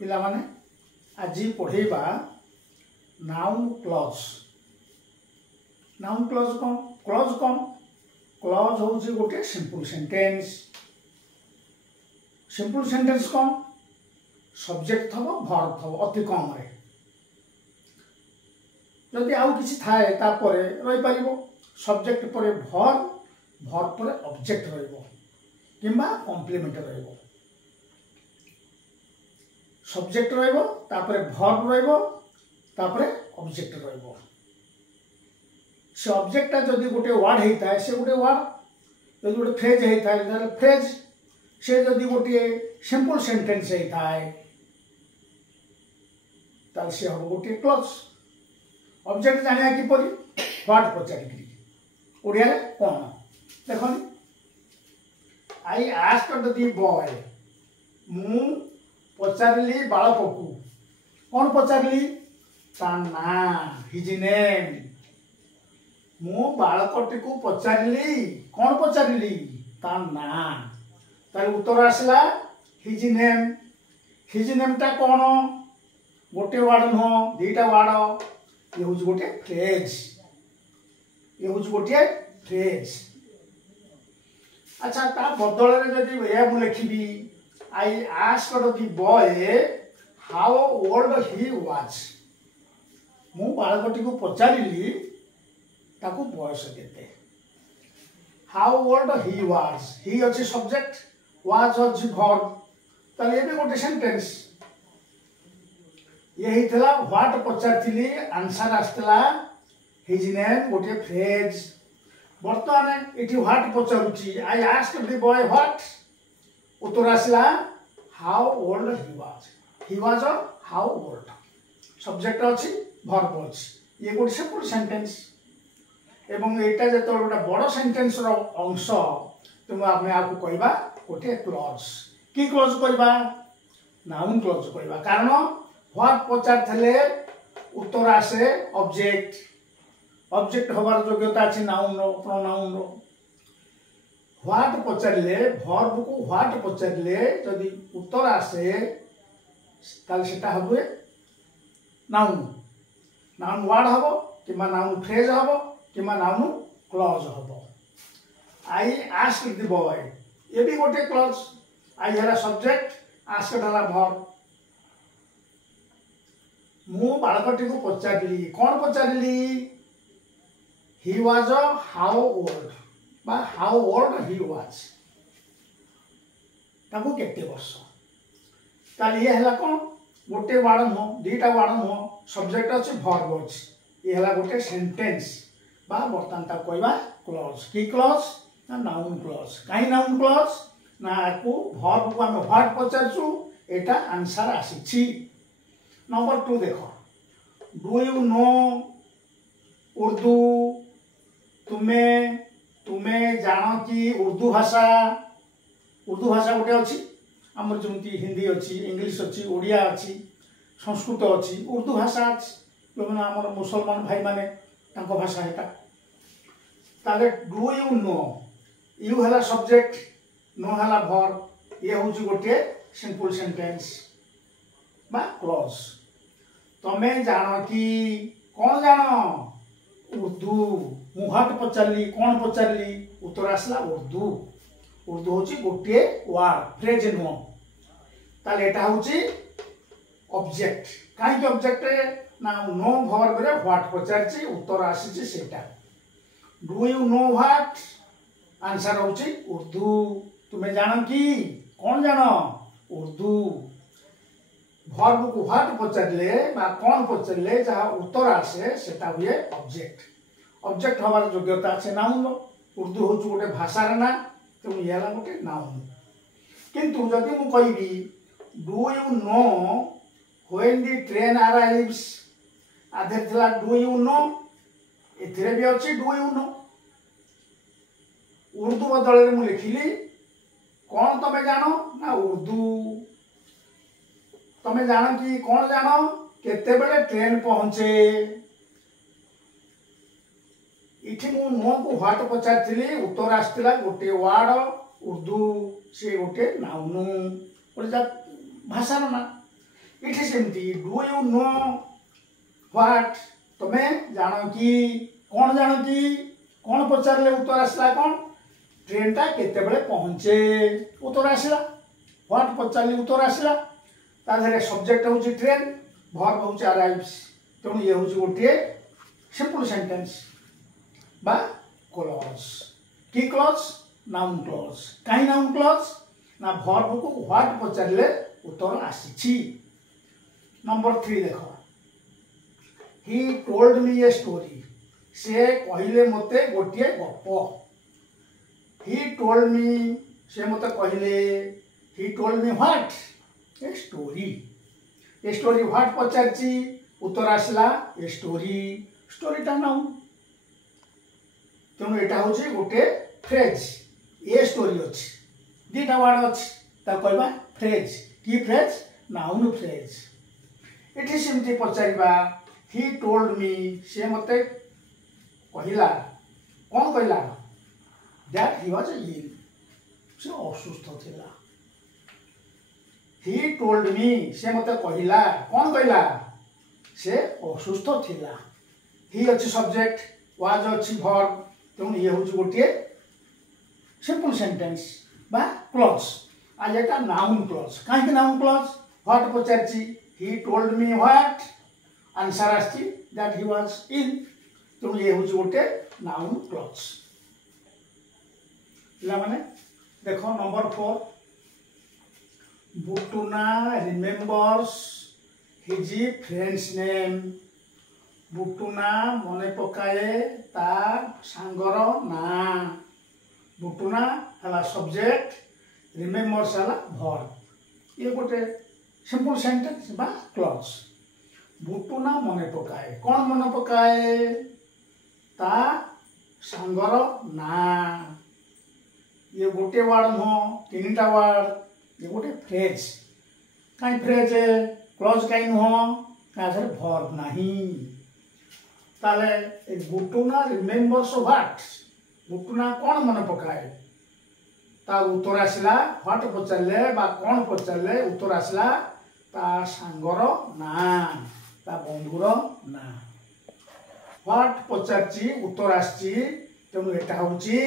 पिला माने आज पढ़ेबा नाउन क्लॉज। नाउन क्लॉज कौन क्लॉज हूँ गोटे सिंपल सेंटेंस। सिंपल सेंटेंस कौन सब्जेक्ट थब वर्ब थब अति कम रे जदि आउ किसी थाए तापरे रही पारिबो सब्जेक्ट परे वर्ब परे ऑब्जेक्ट रहिबो किंबा कॉम्प्लीमेंट रहिबो। सब्जेक्ट रहिबो तापरे वर्ब रहिबो तापरे ऑब्जेक्ट रहिबो। से ऑब्जेक्ट जदि गोटे वर्ड हेता है से गोटे वर्ड जदि गोटे फ्रेज हेता है ताले फ्रेज से जदि गोटे सिंपल सेंटेंस हेता है ताले से हम गोटे क्लॉज। ऑब्जेक्ट जानिया कि परि व्हाट पचारि ओडिया रे कोन देखनि आई आस्क्ड द बॉय मु पचारिली बालक को कौन पचारिली ता ना हिज नेम। मु बालकटी को पचारिली कौन पचारिली ता ना तार उत्तर आसला हिज नेम। हिज नेम टा कौन गोटे वर्ड नुह दीटा वर्ड ये हूँ गोटे फ्रेज। ये हूँ गोटे फ्रेज। अच्छा ता बदल जदि यह लिखी आई asked the boy how old he was. मु बालकटी को पचारिली ताकू बयस केते। How old he was he अच्छी सब्जेक्ट वाज अच्छी वर्ब ताले ये भी गोटे सेंटेंस। यही थला व्हाट पचारथिली आंसर आस्तला हिज नेम गोटे फ्रेज। वर्तमान इठी व्हाट पचारुची I asked the boy what उत्तर आसला how old he was how old subject अच्छी वर्ब अच्छी ये गोटे सिंपल सेंटेंस। एवं एटा जतो गोटे बड़ सेंटेंस रो अंश तुम आमे आकु कहबा गोटे क्लॉज। की क्लॉज कहबा नाउन क्लॉज कहबा कारण व्हाट पचारथले उत्तर आसे ऑब्जेक्ट। ऑब्जेक्ट होबार योग्यता अछि नाउन रो प्रोनाउन रो। व्हाट पचारिले वर्ब को व्हाट पचारिले जदि उत्तर आसे ताले सेटा हबे नाउन। नाउन वर्ड हबो किमा नाउन फ्रेज हबो किमा नाउन क्लॉज हबो। आई आस्क्ड द बॉय ये भी गोटे क्लॉज। आई हला सब्जेक्ट आस्क्ड हला वर्ब। मु बालकटी को पचारिली कौन पचारिली ही वाज हाउ ओल्ड बा हाउ ओल्ड ही वाज ताकू केते वर्ष ताले ये हला कोन गोटे वर्ड नो दीटा वर्ड नो सब्जेक्ट अछि वर्ब अछि ये हला गोटे सेंटेंस बा बर्तन ता कहबा क्लॉज। की क्लॉज ना नाउन क्लॉज। काई नाउन क्लॉज ना को वर्ब को हम व्हाट पचारछु एटा आंसर आसीछि। नंबर 2 देखो डू यू नो उर्दू तुम्हें जान कि उर्दू भाषा गोटे अच्छी आमर जमी हिंदी अच्छी इंग्लिश अच्छी ओडिया अच्छी संस्कृत अच्छी उर्दू भाषा अच्छी जो मैंने आम मुसलमान भाई माने तांको भाषा है ताले डू यू नो यू हला सब्जेक्ट नो हला वर्ब ये हूँ गोटे सिंपल सेंटेंस बा क्लॉज। तमें जान कि कौन जान उर्दू मु व्हाट पचारली कौन पचारली उत्तर आसला उर्दू। उर्दू होची गोटे वर्ड फ्रेज नो ताले एटा होची ऑब्जेक्ट। काहे कि ऑब्जेक्ट ना नो वर्ब रे व्हाट पचारची उत्तर आसीची सेटा। Do you know what answer होची उर्दू। तुम्हें जान कि कौन जान उर्दू। वर्ब को व्हाट पचारले बा कौन पचारले जहाँ उत्तर आसे सेटा हुए ऑब्जेक्ट। ऑब्जेक्ट हमार योग्यता আছে नाउन। उर्दू होछु गोटे भाषार ना तो येला गोटे नाउन। किंतु जदि मु कहबी do you know when the train arrives आधे थला डू यू नो एथिरे भी अछि डू यू नो। उर्दू बदल मु लिखिली कौन तमे जानो ना उर्दू। तमे जानो कि कौन जानो केते बेले ट्रेन पहुंचे। इठी मु नो को व्हाट पचारथिली उत्तर आस्तिला गोटे वर्ड उर्दू से गोटे नाउन ओजा भाषार ना। इट सेमती डू यू नो व्हाट तुम्हें जान कि कौन जान कि कौन पचारे उत्तर आसला कौन ट्रेन टा केते बेले पहुंचे उत्तर आसला व्हाट पचारे उत्तर आसला ताधरे सब्जेक्ट होची ट्रेन वर्ब होची अराइव्स तेणु ये होची गोटे सिंपल सेंटेंस बा क्लॉज की क्लॉज नाउन क्लॉज काई नाउन क्लॉज ना वर्ब को व्हाट पचारे उत्तर आसी नंबर 3 देखो ही टोल्ड मी ए स्टोरी से कहले मते गोटे गप ही टोल्ड मी से मते कहले he told me what a story what पचारची उत्तर आसला ए स्टोरी टा नाउन तेणु एटा होची गोटे फ्रेज ए स्टोरी अछि दीटा वर्ड अछि ता कहबा फ्रेज की फ्रेज नाउन फ्रेज एठी सेमती पचारिबा ही टोल्ड मी से मते कहला कौन कहला दैट ही वाज इल से असुस्थ थिला ही टोल्ड मी से मते कहला कौन कहला से असुस्थ थिला ही अछि सब्जेक्ट वाज अछि वर्ब तेणु ये होची गोटे सिंपल सेंटेंस बा क्लॉज आज एटा नाउन क्लॉज काहे नाउन क्लॉज व्हाट पचारची he told me what answer आछि दैट ही वाज इल तेणु ये होची गोटे नाउन क्लॉज पिला माने देखो number 4 Butuna remembers his friend's name Butuna मने पकाए ता सांगर ना बुटुना हला सब्जेक्ट रिमेम्बर्स हला वर्ब ये गोटे सिंपल सेंटेंस बा क्लॉज बुटुना मने पकाए कौन मने पकाए ता सांगर ना ये गोटे वर्ड नुह तीनटा वर्ड ये गोटे फ्रेज कहीं फ्रेज क्लॉज कहीं नुह कहीं वर्ब नहीं ताले बुटुना रिमेम्बर्स व्हाट बुटुना कौन मन पकाए ता उत्तर आसला व्हाट पचारे बा कौन पचारे उत्तर आसला ता सांगर ना ता बंधुर ना व्हाट पचारची उत्तर आसची तेणु एटा होची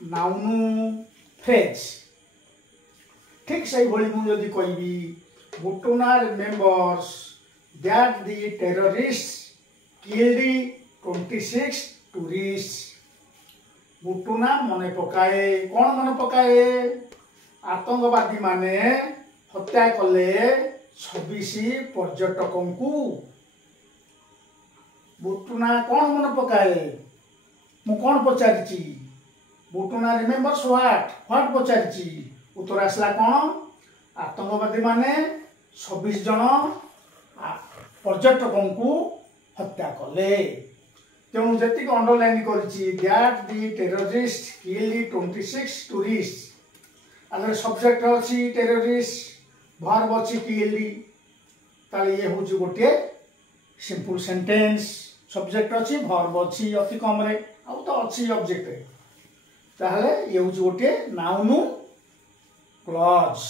नाउन फ्रेज ठीक से भली मु जदी कहबी Butuna remembers that the terrorist killed 26 tourists Butuna मने पकाए कौन मने पकाए आतंकवादी माने हत्या कले 26 पर्यटकों को बुटुना कौन मने पकाए मु कौन पचारिची बुटुना रिमेम्बर्स व्हाट पचारिची उत्तर आसला कौन आतंकवादी माने 26 जन पर्यटकों को हत्या कले तेणु जी अंडरलाइन करिछि that the terrorist killed 26 tourist अगर सब्जेक्ट अछि टेररिस्ट वर्ब अछि किल्ड ताले ये होछि गोटे सिंपल सेंटेंस सब्जेक्ट अछि वर्ब अछि अति कम रे आ तो अछि ऑब्जेक्ट ताले ये होछि गोटे नाउन क्लॉज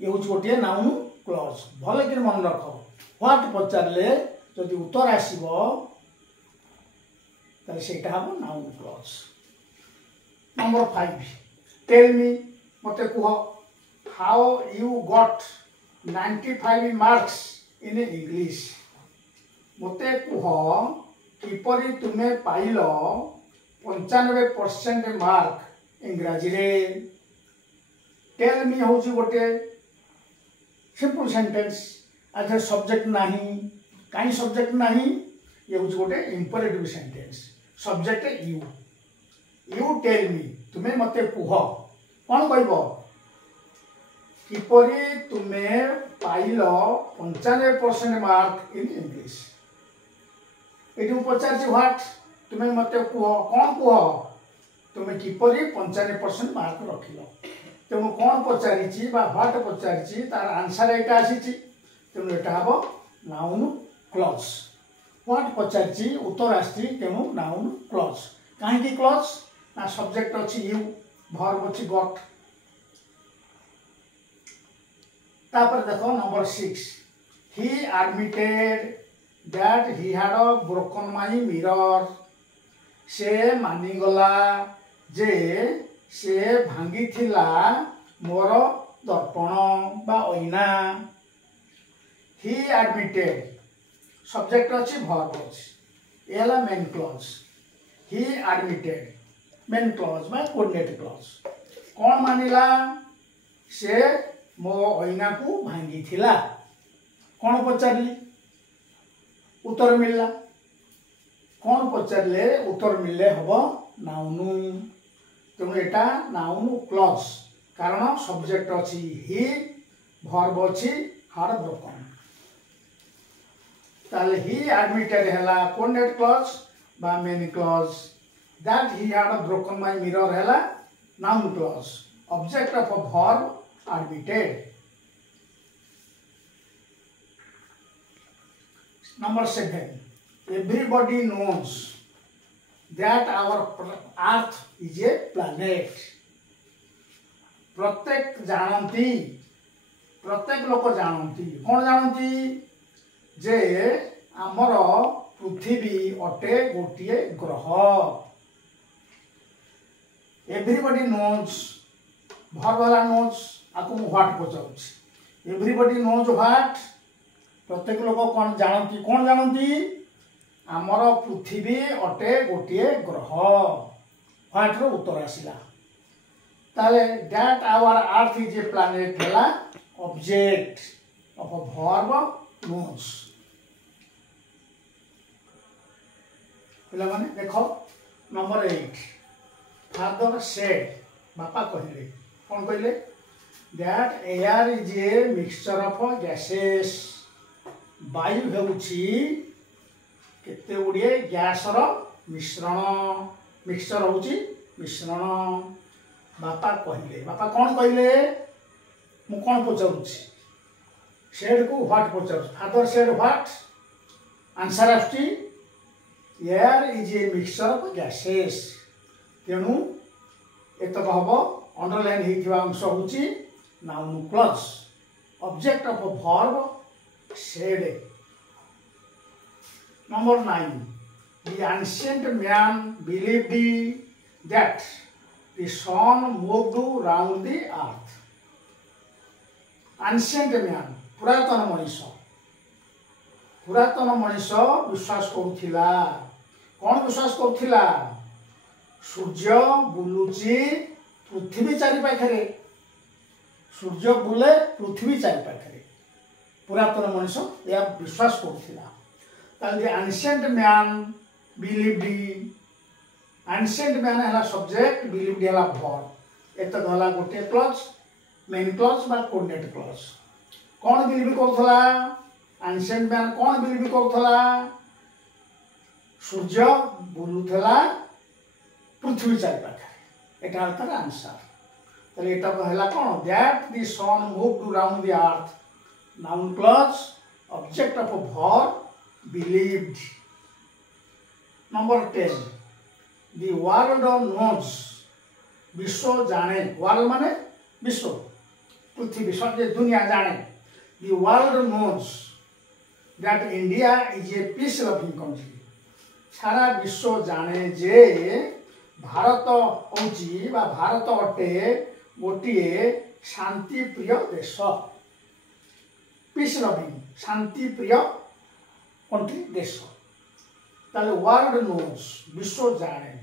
ये होछि गोटे नाउन क्लॉज भले कि मन रखो व्हाट पचारले जदि उत्तर आसीबो ताले सेटा हबो noun clause number 5 tell me मते कुह how you got 95 marks in English मते कुह किपरि तुमे पाइलो 95% मार्क इंग्रजी रे टेल मी होची गोटे सिंपल सेंटेंस आधे सब्जेक्ट नहीं कहीं सब्जेक्ट नहीं ये होची गोटे imperative sentence subject you tell me तुम्हें मते कुह कौन कहबो किपरि तुमे पाइलो 95% मार्क इन इंग्लिश एटू पचारछि व्हाट तुम्हें मते कुह कौन कुह तुम्हें किपरि 95% मार्क रखिलो तेणु कौन पचारिछि बा व्हाट पचारिछि तार आंसर एटा आसीछि तेणु एटा हबो नाउन क्लॉज व्हाट पचारिछि उत्तर आछि तेणु नाउन क्लॉज काहे कि क्लॉज ना सब्जेक्ट अछि यू वर्ब अछि गॉट तापर देखो number 6 he admitted that he had broken my mirror से मानिगला जे से भांगी थिला मोर दर्पण बा ओइना he admitted सब्जेक्ट अच्छी वर्ब अच्छी एला main clause he admitted main clause बा कोऑर्डिनेट क्लॉज कौन मानिला से मो ओइना को भांगी थिला कौन पचारली उत्तर मिलला कौन पचारे उत्तर मिलले हम नाउनु तेणु एटा नाउनु क्लॉज कारण सब्जेक्ट अच्छी ही वर्ब अच्छी हार्ड ब्रोकन ताले ही एडमिटेड हैला कोऑर्डिनेट क्लॉज बा main clause that he had broken my mirror हैला noun clause object of a verb admitted number 7 everybody knows that our earth is a planet प्रत्येक जानती प्रत्येक लोक जानती कौन जानती जे आमर पृथ्वी अटे गोटे ग्रह एवरीबॉडी नोज भरवाला नोज आपको व्हाट पचार एवरीबॉडी नोज व्हाट प्रत्येक लोक कौन जानती आमर पृथ्वी अटे गोटे ग्रह व्हाट रो उत्तर आसिला ताले that our earth is a planet हैला object of a verb knows पिला माने देखो नंबर 8 फादर सेड बापा कहले कौन कहले that air is a mixture of gases वायु हेउछि केते गुड़िए गैस रो मिश्रण मिक्सचर होउछि मिश्रण बापा कहले बापा कौन कहले मु कौन पचारुछि सेड को व्हाट पचारुछि फादर सेड व्हाट आंसर आछि air is a mixture of gases तेणु एतक हबो अंडरलाइन हेतिबा अंश होउछि noun clause object of a verb said. Number 9 the ancient man believed that the sun moved round the earth ancient man पुरातन मनीष विश्वास करुथिला कौन विश्वास करुथिला सूर्य बुलुची पृथ्वी चारि पाखरे सूर्य बुले पृथ्वी चारि पाखरे पुरातन मनीष या विश्वास करुथिला ताले ancient man believed ancient man हैला सब्जेक्ट बिलीव्ड हैला वर्ब एत गला गोटे क्लॉज मेन क्लॉज बा कोऑर्डिनेट क्लॉज कौन बिलीव करथला एंशिएंट मैन कौन बिलीव करथला सूर्य बुलुथला पृथ्वी चारि पाखरे एटा हल्का आंसर ताले एटा हैला कौन that the sun moved around the earth noun clause object of a verb believed number 10 the world knows विश्व जाने वर्ल्ड माने विश्व पृथ्वी सब दुनिया जाने the world knows that India is a peace loving country सारा विश्व जाने जे भारत होची बा भारत अटे गोटिए शांति प्रिय देश पीस लविंग शांति प्रिय कंट्री देश ताले वर्ल्ड नोज विश्व जाने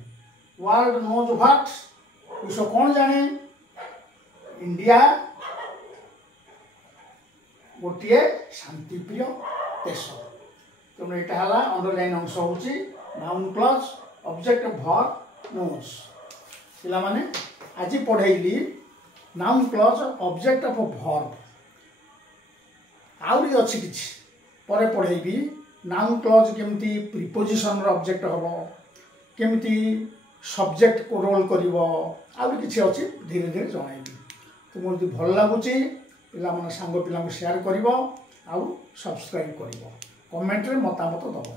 वर्ल्ड नोज व्हाट विश्व कौन जाने इंडिया गोटे शांति प्रिय देश तेणु यहाँ अंडरलाइन अंश होची noun clause object verb knows पिला माने आज पढ़ेली noun clause object of verb आउरी अच्छी किछि परे पढ़ेबी नाउन क्लॉज केमती प्रीपोजिशन रो ऑब्जेक्ट हबो केमती सब्जेक्ट को रोल करिवो आउरी किछि अछि धीरे धीरे जणाइबी तुमको जदि भल लागुची पिला माने सांग पिला को शेयर करिवो आउ सब्सक्राइब करिवो कमेंट रे मतामत दबो।